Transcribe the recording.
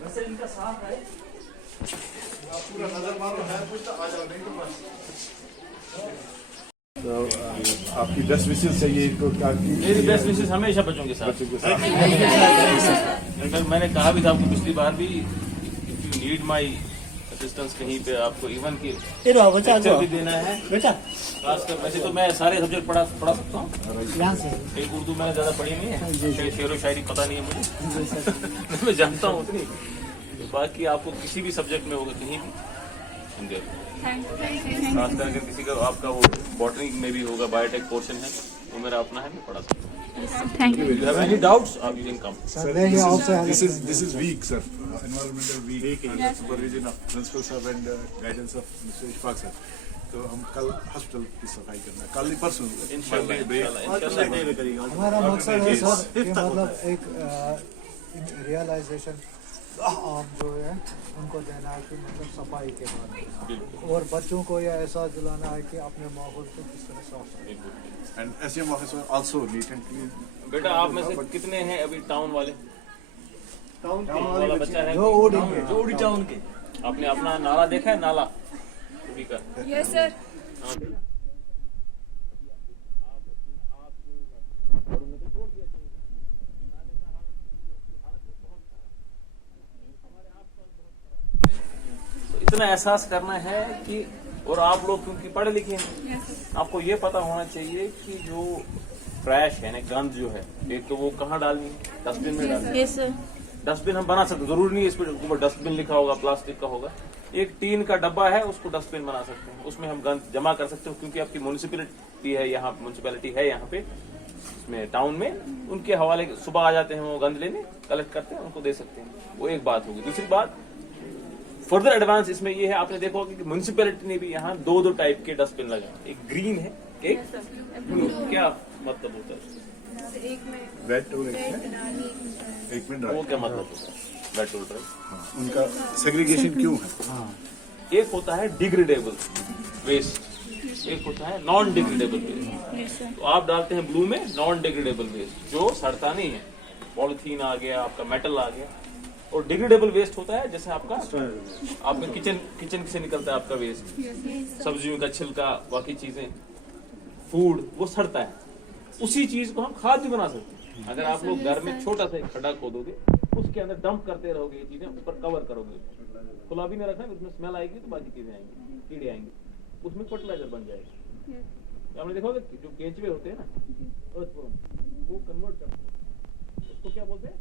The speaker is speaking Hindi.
वैसे इनका साफ है पूरा नजर मारो है कुछ तो आ जाओ नहीं तो बस। तो आपकी बेस्ट विशेष चाहिए तो क्या? मेरी बेस्ट विशेष हमेशा बच्चों के साथ। मैंने कहा भी था आपको पिछली बार भी, if you need my assistance कहीं पे आपको इवन की लेक्चर भी देना है बेटा, खासकर वैसे तो मैं सारे सब्जेक्ट पढ़ा सकता हूँ। एक उर्दू मैंने ज्यादा पढ़ी नहीं है, शेर व शायरी पता नहीं है मुझे मैं जानता हूँ उतनी, बाकी आपको किसी भी सब्जेक्ट में होगा कहीं भी खास करके किसी का आपका वो बॉटनी में भी होगा, बायोटेक पोर्शन है वो मेरा अपना है, मैं पढ़ा सकता हूँ। Thank you. If you have any doubts, you can come. This is week, sir. Environmental week under supervision of principal sir and guidance of Mr. Ishfaq sir. तो हम कल हॉस्पिटल की सफाई करना है, कल ही परसों हमारा मकसद है सर कि मतलब एक रियलाइजेशन जो है उनको देना है कि मतलब सफाई के बारे में, और बच्चों को यह एहसास दिलाना है कि अपने माहौल को किस तरह साफ रखें। And SM officer also neat and clean. बेटा आप में से कितने हैं अभी टाउन वाले? टाउन वाला बच्चा है जो जोड़ी टाउन के आपने अपना नाला देखा है? नाला का Yes, sir. इतना एहसास करना है कि, और आप लोग क्योंकि पढ़े लिखे हैं, आपको ये पता होना चाहिए कि जो ट्रैश है ना, गंद जो है, एक तो वो कहाँ डालनी है, डस्टबिन में डालनी है। Yes, sir. डस्टबिन हम बना सकते, जरूरी नहीं इस पर ऊपर डस्टबिन लिखा होगा, प्लास्टिक का होगा, एक टीन का डब्बा है उसको डस्टबिन बना सकते हैं, उसमें हम गंद जमा कर सकते हो, क्योंकि आपकी म्यूनिसिपैलिटी है यहाँ, पे इसमें टाउन में, उनके हवाले सुबह आ जाते हैं वो गंद लेने, कलेक्ट करते हैं, उनको दे सकते हैं। वो एक बात होगी। दूसरी बात फर्दर एडवांस इसमें ये है, आपने देखा होगा कि म्यूनिसिपैलिटी ने भी यहाँ दो टाइप के डस्टबिन लगाए, एक ग्रीन है एक ब्लू। क्या मतलब होता है? वेट और एक में ड्राई। वो क्या मतलब होता है वेट और ड्राई? उनका सेग्रीगेशन क्यों है? एक होता है डिग्रेडेबल वेस्ट, एक होता है non degradable waste. Yes, sir. तो आप डालते हैं ब्लू में नॉन डिग्रेडेबल वेस्ट, जो सड़ता नहीं है, पॉलिथीन आ गया, आपका मेटल आ गया। और डिग्रेडेबल वेस्ट होता है जैसे आपका किचन से निकलता है आपका वेस्ट, सब्जियों का छिलका, बाकी चीजें, फूड, वो सड़ता है। उसी चीज को हम खाद भी बना सकते हैं। अगर आप लोग घर में छोटा सा एक खड्डा खोदोगे, उसके अंदर डंप करते रहोगे, ये चीजें ऊपर कवर करोगे, खुला भी नहीं रखना, उसमें स्मेल आएगी तो बाकी चीजें आएंगी, कीड़े आएंगे, उसमें फर्टिलाइजर बन जाएगा। आपने देखा होगा जो केंचुए होते हैं ना, वो कन्वर्ट करते हैं, उसको क्या बोलते हैं?